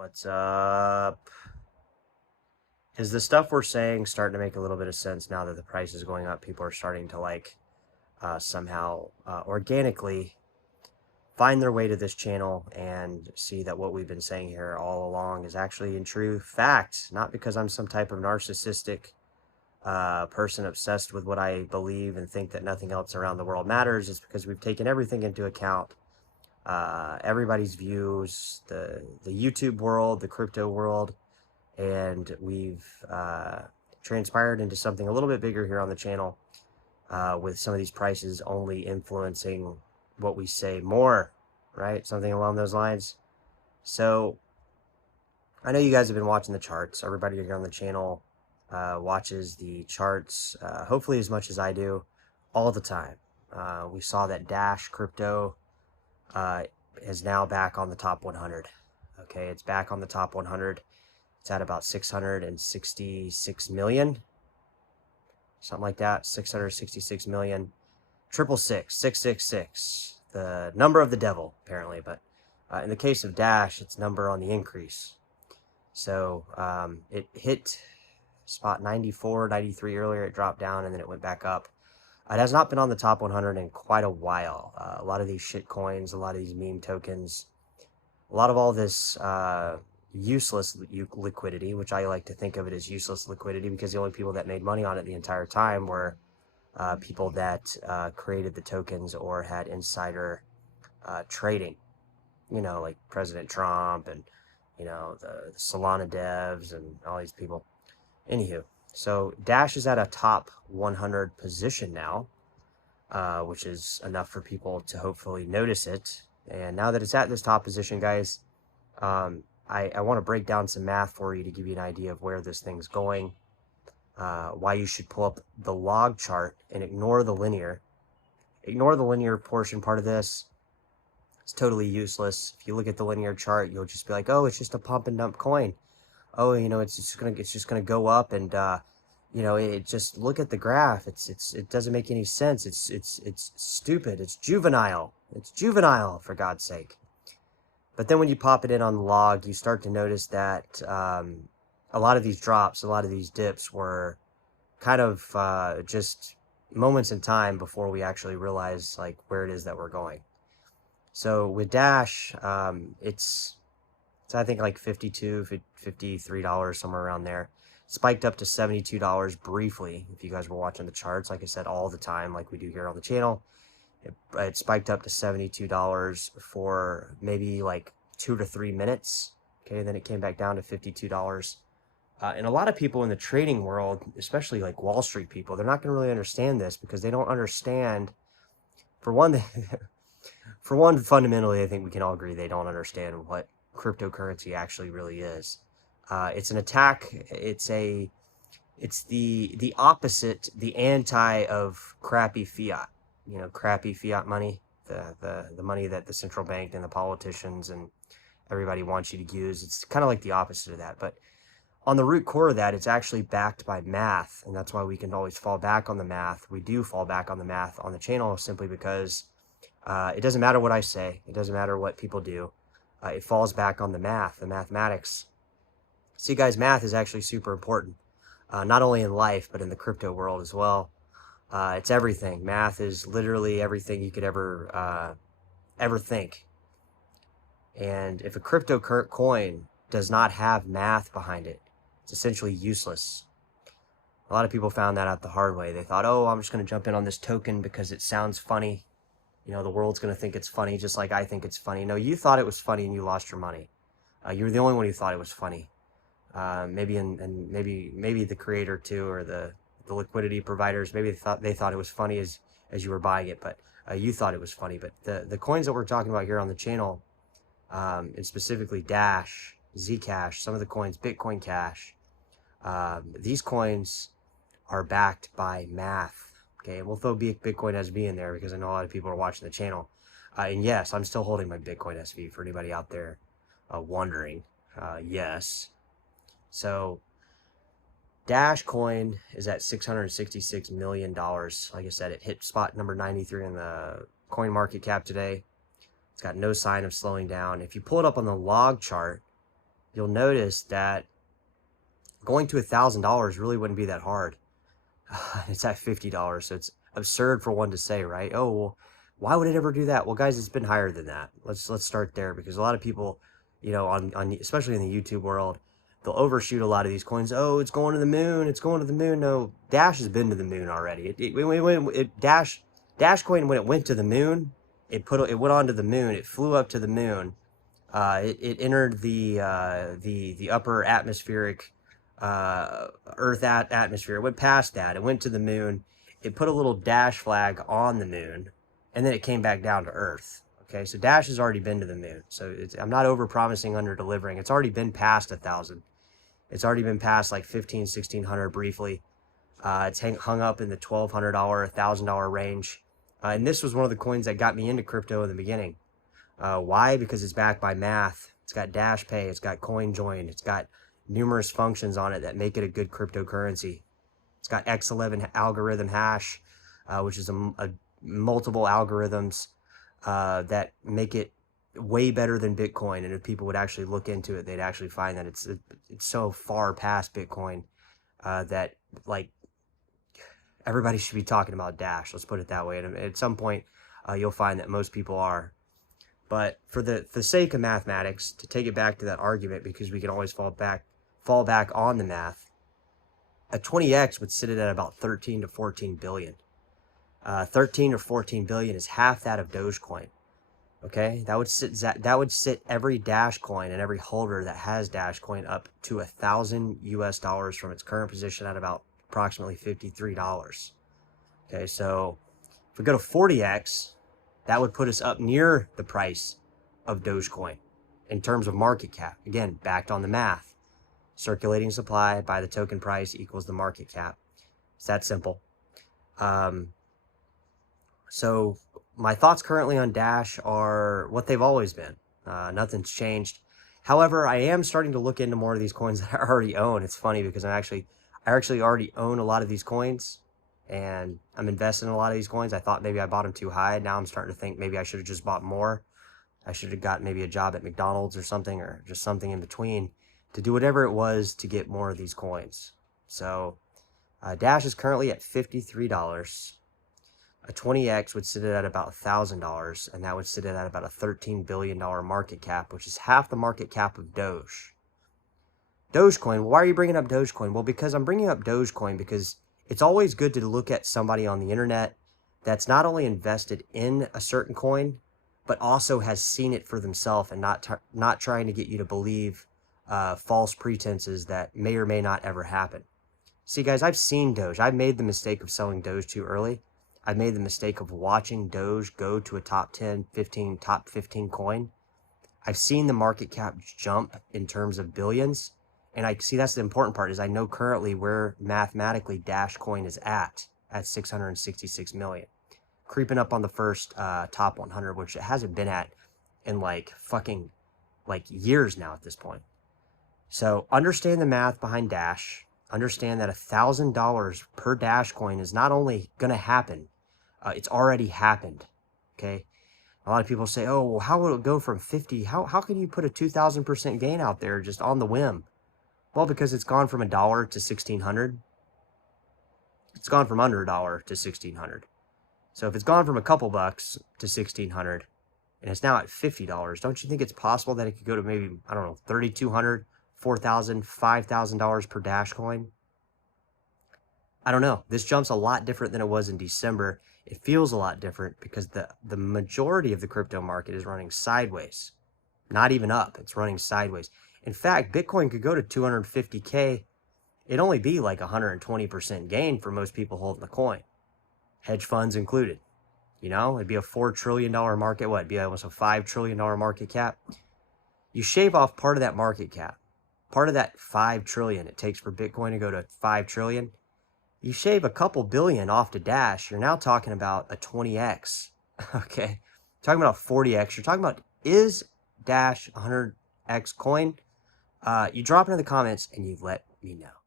What's up? Is the stuff we're saying starting to make a little bit of sense now that the price is going up? People are starting to somehow organically find their way to this channel and see that what we've been saying here all along is actually in true fact, not because I'm some type of narcissistic person obsessed with what I believe and think that nothing else around the world matters. It's because we've taken everything into account, everybody's views, the YouTube world, the crypto world, and we've transpired into something a little bit bigger here on the channel, with some of these prices only influencing what we say more, right? Something along those lines. So I know you guys have been watching the charts. Everybody here on the channel watches the charts, hopefully as much as I do, all the time. We saw that Dash Crypto is now back on the top 100. Okay, it's back on the top 100. It's at about 666 million, something like that. 666 million. 666, the number of the devil, apparently. But in the case of Dash, it's number on the increase. So it hit spot 94, 93 earlier. It dropped down and then it went back up. It has not been on the top 100 in quite a while. A lot of these shit coins, a lot of these meme tokens, a lot of all this useless liquidity, which I like to think of it as useless liquidity, because the only people that made money on it the entire time were people that created the tokens or had insider trading, like President Trump and, the Solana devs and all these people. Anywho, so Dash is at a top 100 position now, which is enough for people to hopefully notice it. And now that it's at this top position, guys, I want to break down some math for you to give you an idea of where this thing's going, why you should pull up the log chart and ignore the linear. Ignore the linear portion part of this. It's totally useless. If you look at the linear chart, you'll just be like, oh, it's just a pump and dump coin. Oh, it's just gonna go up, and it just, look at the graph. It doesn't make any sense. It's stupid. It's juvenile. It's juvenile, for God's sake. But then when you pop it in on the log, you start to notice that a lot of these drops, a lot of these dips were kind of just moments in time before we actually realize like where it is that we're going. So with Dash, it's I think like $52, $53, somewhere around there. Spiked up to $72 briefly, if you guys were watching the charts, like I said, all the time, like we do here on the channel. It spiked up to $72 for maybe like 2 to 3 minutes. Okay, then it came back down to $52. And a lot of people in the trading world, especially like Wall Street people, they're not going to really understand this, because they don't understand, for one, fundamentally, I think we can all agree they don't understand what cryptocurrency actually really is. It's an attack. It's the opposite, the anti of crappy fiat. Crappy fiat money, the money that the central bank and the politicians and everybody wants you to use. It's kind of like the opposite of that. But on the root core of that, it's actually backed by math, and that's why we can always fall back on the math. We do fall back on the math on the channel, simply because it doesn't matter what I say. It doesn't matter what people do. It falls back on the math, the mathematics. See, guys, math is actually super important, not only in life, but in the crypto world as well. It's everything. Math is literally everything you could ever think. And if a crypto coin does not have math behind it, it's essentially useless. A lot of people found that out the hard way. They thought, oh, I'm just going to jump in on this token because it sounds funny. The world's going to think it's funny, just like I think it's funny. No, you thought it was funny and you lost your money. You were the only one who thought it was funny. Maybe the creator too, or the liquidity providers. Maybe they thought it was funny as you were buying it, but you thought it was funny. But the coins that we're talking about here on the channel, and specifically Dash, Zcash, some of the coins, Bitcoin Cash, these coins are backed by math. Okay, and we'll throw Bitcoin SV in there because I know a lot of people are watching the channel. And yes, I'm still holding my Bitcoin SV for anybody out there wondering. Yes. So Dash coin is at $666 million. Like I said, it hit spot number 93 in the coin market cap today. It's got no sign of slowing down. If you pull it up on the log chart, you'll notice that going to $1,000 really wouldn't be that hard. It's at $50, so it's absurd for one to say, right? Oh, well, why would it ever do that? Well, guys, it's been higher than that. Let's start there, because a lot of people, you know, on especially in the YouTube world, they'll overshoot a lot of these coins. Oh, it's going to the moon. It's going to the moon. No, Dash has been to the moon already. Dash coin, when it went to the moon, it went onto the moon. It flew up to the moon. It entered the upper atmospheric Earth atmosphere. It went past that. It went to the moon. It put a little Dash flag on the moon, and then it came back down to Earth. Okay, so Dash has already been to the moon. So I'm not over promising, under delivering. It's already been past 1,000. It's already been past like 15, 1,600 briefly. It's hung up in the $1,200, $1,000 range. And this was one of the coins that got me into crypto in the beginning. Why? Because it's backed by math. It's got Dash Pay. It's got CoinJoin. It's got numerous functions on it that make it a good cryptocurrency. It's got X11 algorithm hash, which is a multiple algorithms that make it way better than Bitcoin. And if people would actually look into it, they'd actually find that it's so far past Bitcoin that, like, everybody should be talking about Dash. Let's put it that way. And at some point, you'll find that most people are. But for the sake of mathematics, to take it back to that argument, because we can always fall back on the math, a 20x would sit it at about 13 to 14 billion. 13 or 14 billion is half that of Dogecoin. Okay, that would sit every Dash coin and every holder that has Dash coin up to $1,000 from its current position at about approximately $53. Okay, so if we go to 40x, that would put us up near the price of Dogecoin in terms of market cap. Again, backed on the math. Circulating supply by the token price equals the market cap. It's that simple. So my thoughts currently on Dash are what they've always been. Nothing's changed. However, I am starting to look into more of these coins that I already own. It's funny because I actually already own a lot of these coins, and I'm invested in a lot of these coins. I thought maybe I bought them too high. Now I'm starting to think maybe I should have just bought more. I should have got maybe a job at McDonald's or something, or just something in between, to do whatever it was to get more of these coins. So Dash is currently at $53. A 20x would sit it at about $1,000, and that would sit it at about a $13 billion market cap, which is half the market cap of Doge. Dogecoin, why are you bringing up Dogecoin? Well, because I'm bringing up Dogecoin because it's always good to look at somebody on the internet that's not only invested in a certain coin, but also has seen it for themselves, and not trying to get you to believe false pretenses that may or may not ever happen. See, guys, I've seen Doge. I've made the mistake of selling Doge too early. I've made the mistake of watching Doge go to a top 10, 15, top 15 coin. I've seen the market cap jump in terms of billions. And I see that's the important part, is I know currently where mathematically Dash coin is at 666 million. Creeping up on the first top 100, which it hasn't been at in like years now at this point. So understand the math behind Dash. Understand that $1,000 per Dash coin is not only going to happen, it's already happened. Okay. A lot of people say, oh, well, how will it go from 50? How can you put a 2,000% gain out there just on the whim? Well, because it's gone from $1 to 1,600. It's gone from under $1 to 1,600. So if it's gone from a couple bucks to 1,600 and it's now at $50, don't you think it's possible that it could go to maybe, I don't know, $3,200, $4,000, $5,000 per Dash coin? I don't know. This jump's a lot different than it was in December. It feels a lot different because the majority of the crypto market is running sideways. Not even up. It's running sideways. In fact, Bitcoin could go to 250K. It'd only be like 120% gain for most people holding the coin. Hedge funds included. You know, it'd be a $4 trillion market. What? It'd be almost a $5 trillion market cap. You shave off part of that market cap, part of that 5 trillion it takes for Bitcoin to go to 5 trillion. You shave a couple billion off to Dash, you're now talking about a 20x. Okay. Talking about a 40x. You're talking about, is Dash 100x coin? You drop it in the comments and you let me know.